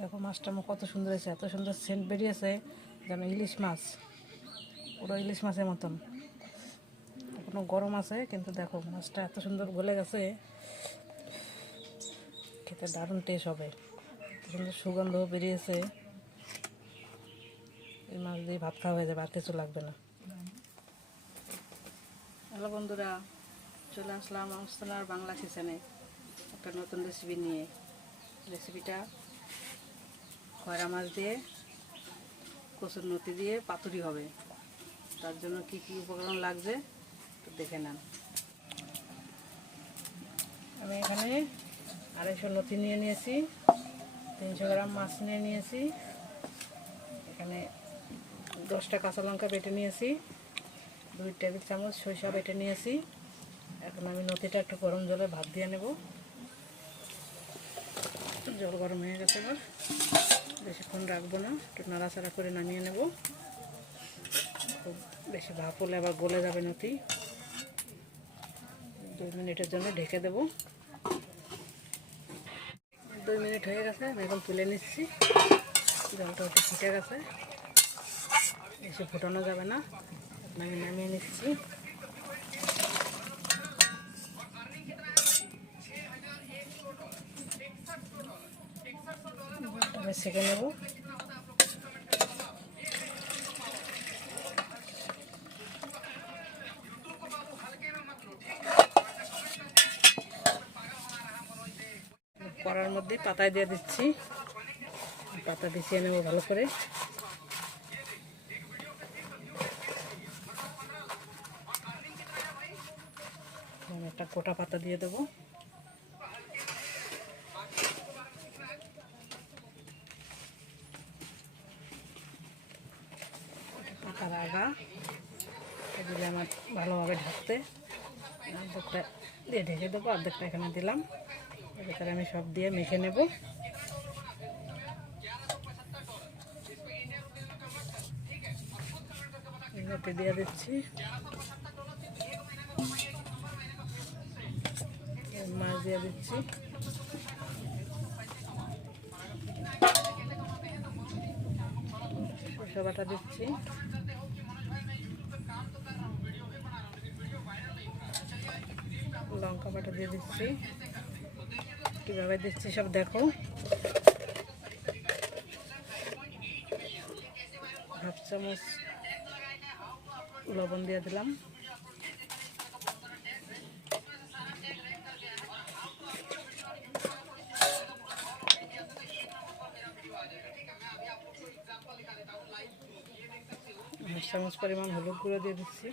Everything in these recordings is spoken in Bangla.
দেখো মাছটা আমার কত সুন্দর হয়েছে, এত সুন্দর সেন্ট বেরিয়েছে যেন ইলিশ মাছ, পুরো ইলিশ মাছের মতন। এখনো গরম আছে কিন্তু দেখো মাছটা এত সুন্দর গলে গেছে, খেতে দারুণ টেস্ট হবে। এত সুন্দর সুগন্ধ বেরিয়েছে, এই মাছ দিয়ে ভাত খাওয়া হয়ে যাবে, আর কিছু লাগবে না। হ্যালো বন্ধুরা, চলে আসলাম আমস্তলার বাংলা কিচেনে একটা নতুন রেসিপি নিয়ে। রেসিপিটা খয়রা মাছ দিয়ে কচুর লতি দিয়ে পাতুরি হবে। তার জন্য কি কি উপকরণ লাগবে তো দেখে নেন। আমি এখানে 250 লতি নিয়ে নিয়েছি, 300 গ্রাম মাছ নিয়ে নিয়েছি, এখানে 10টা কাঁচা লঙ্কা বেটে নিয়েছি, 2 টেবিল চামচ সরিষা বেটে নিয়েছি। এখন আমি লতিটা একটু গরম জলে ভাত দিয়ে নেব। জল গরম হয়ে গেছে, এবার বেশিক্ষণ রাখবো না, একটু নাড়াচাড়া করে নামিয়ে নেব। খুব বেশি ভাপ হলে আবার গলে যাবে লতি। 2 মিনিটের জন্য ঢেকে দেব। 2 মিনিট হয়ে গেছে, আমি এখন তুলে নিচ্ছি। জলটা একটু ফুটে গেছে, বেশি ফোটানো যাবে না, আমি নামিয়ে নিচ্ছি। আমি সেঁকে নেব। কড়ার মধ্যে পাতায় দিয়ে দিচ্ছি, পাতা বিছিয়ে নেব ভালো করে। আমি একটা গোটা পাতা দিয়ে দেবো। পাতার আগা এগুলো আমার ভালোভাবে ঢাকতে, অর্ধেকটা দিয়ে ঢেকে দেবো, অর্ধেকটা এখানে দিলাম। এবারে আমি সব দিয়ে মেখে নেব। লতি দিয়ে দিচ্ছি, মাছ দিয়ে দিচ্ছি, সরষে বাটা দিচ্ছি, লঙ্কা বাটা দিয়ে দিচ্ছি। কীভাবে দিচ্ছি সব দেখো। হাফ চামচ লবণ দিয়ে দিলাম, হাফ চামচ পরিমাণ হলুদ গুঁড়ো দিয়ে দিচ্ছি,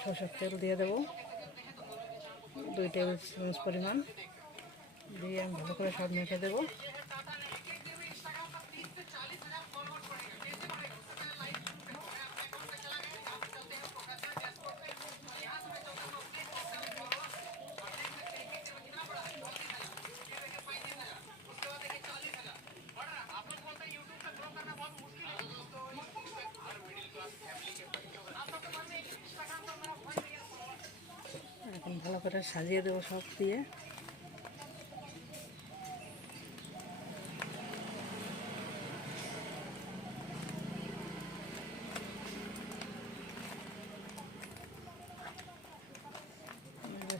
সরষের তেল দিয়ে দেবো 2 টেবিল চামচ পরিমাণ, দিয়ে আমি ভালো করে সব মেখে দেবো। এখন ভালো করে সাজিয়ে দেবো সব দিয়ে।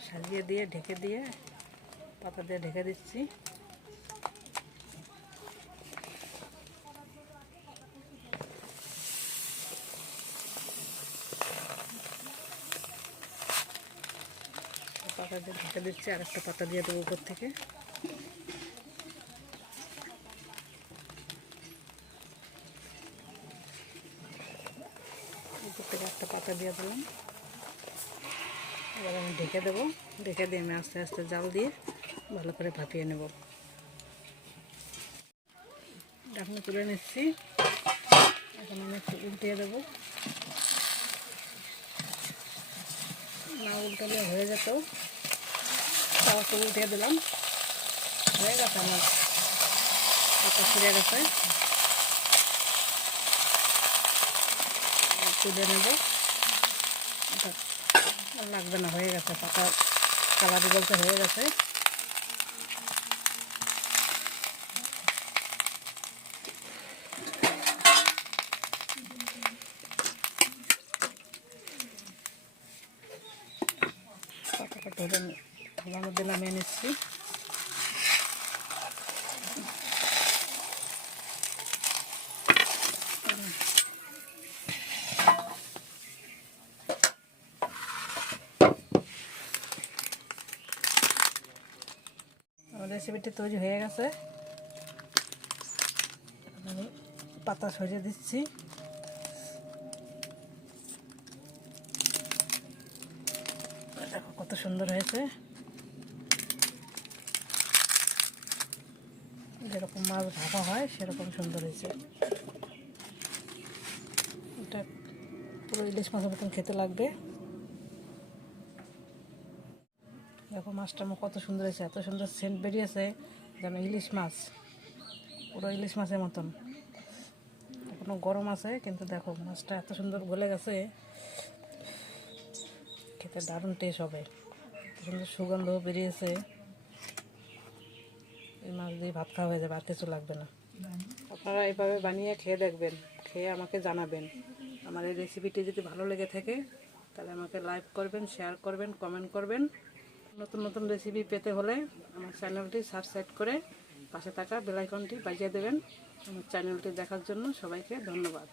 সাজিয়ে দিয়ে ঢেকে দিয়ে পাতা দিয়ে ঢেকে দিচ্ছি। পাতা দিয়ে ঢেকে দিচ্ছি, আরেকটা পাতা দিয়ে দেবো উপর থেকে। উপর থেকে একটা পাতা দিয়ে দিলাম। এবার আমি ঢেকে দেবো, ঢেকে দিয়ে আমি আস্তে আস্তে জাল দিয়ে ভালো করে ভাপিয়ে নেব। ঢাকনা তুলে নিচ্ছি, এখন আমি একটু উল্টিয়ে দেবো। না উল্টালে হয়ে যেত, তাও একটু উল্টিয়ে দিলাম। হয়ে গেছে আমার পাতা ছিঁড়ে গেছে, তুলে নেব। লাগবে না, হয়ে গেছে পাতা কালারি বলতে হয়ে গেছে। ধরে মধ্যে নামিয়ে নিচ্ছি। রেসিপিটি তৈরি হয়ে গেছে। আমি পাতা সরিয়ে দিচ্ছি। দেখো কত সুন্দর হয়েছে, যেরকম মাছ ভাপা হয় সেরকম সুন্দর হয়েছে। এটা পুরো ইলিশ মাছের মতন খেতে লাগবে। দেখো মাছটা আমার কত সুন্দর হয়েছে, এত সুন্দর সেন্ট বেরিয়েছে যেন ইলিশ মাছ, পুরো ইলিশ মাছের মতন। এখনো গরম আছে কিন্তু দেখো মাছটা এত সুন্দর গলে গেছে, খেতে দারুণ টেস্ট হবে। এত সুন্দর সুগন্ধ বেরিয়েছে, এই মাছ দিয়ে ভাত খাওয়া হয়ে যাবে, আর কিছু লাগবে না। আপনারা এইভাবে বানিয়ে খেয়ে দেখবেন, খেয়ে আমাকে জানাবেন। আমার এই রেসিপিটি যদি ভালো লেগে থাকে তাহলে আমাকে লাইক করবেন, শেয়ার করবেন, কমেন্ট করবেন। নতুন নতুন রেসিপি পেতে হলে আমার চ্যানেলটি সাবস্ক্রাইব করে পাশে থাকা বেল আইকনটি বাজিয়ে দেবেন। আমার চ্যানেলটি দেখার জন্য সবাইকে ধন্যবাদ।